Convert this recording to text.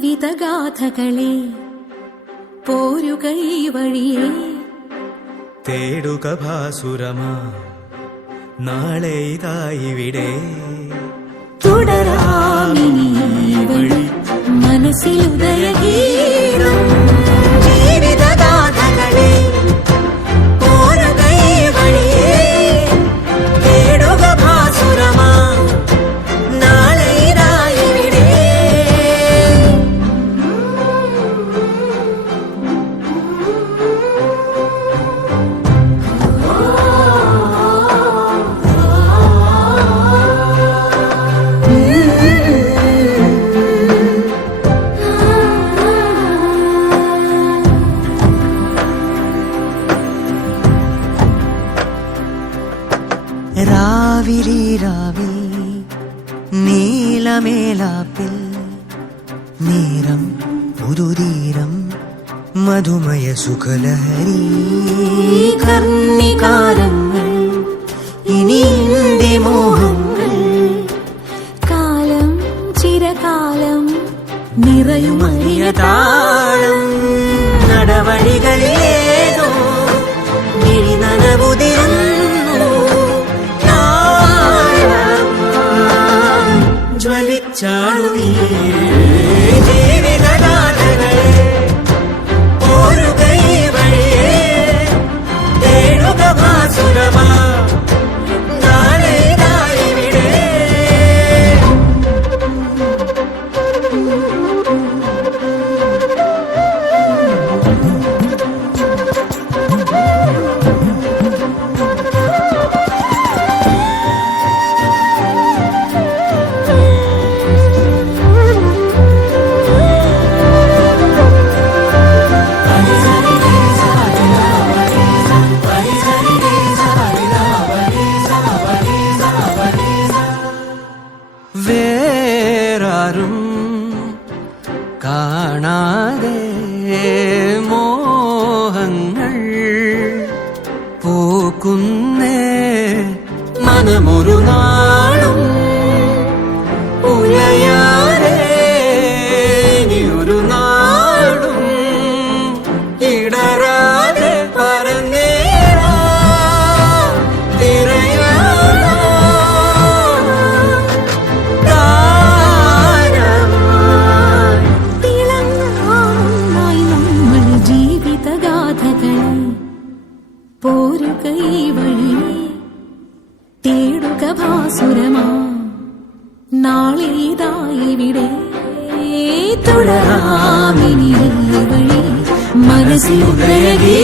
ജീവിതഗാഥകളെ പോരുക ഈ വഴിയെ. തേടുക ഭാസുരമാ നാളെ ഇതായിവിടെ തുടരാമിനി ഈ വഴി മനസ്സിലുദയഗീതം ജീവിതഗാഥകളെ രാവിലി രാവിൽ നീലമേലാപ്പിൽ നീരം പുതുതീരം മധുമയ സുഖലഹരി. കർണികാരങ്ങൾ ഇനി എന്റെ മോഹങ്ങൾ കാലം ചിരകാലം നിറയുമറിയ താളം നടവഴികളിലേതോ சாமி വേറാരും കാണാതെ മോഹങ്ങൾ പൂക്കുന്നേ മനമൊരു നാളും ഉലയാതെ ഇനിയൊരു നാടും ഇടരാതെ പോരുക ഈ വഴി തേടുക ഭാസുരമാ നാളെ ഇതായിവിടെ തുടരാമിനി ഈ വഴി മനസ്സിലുദയഗീ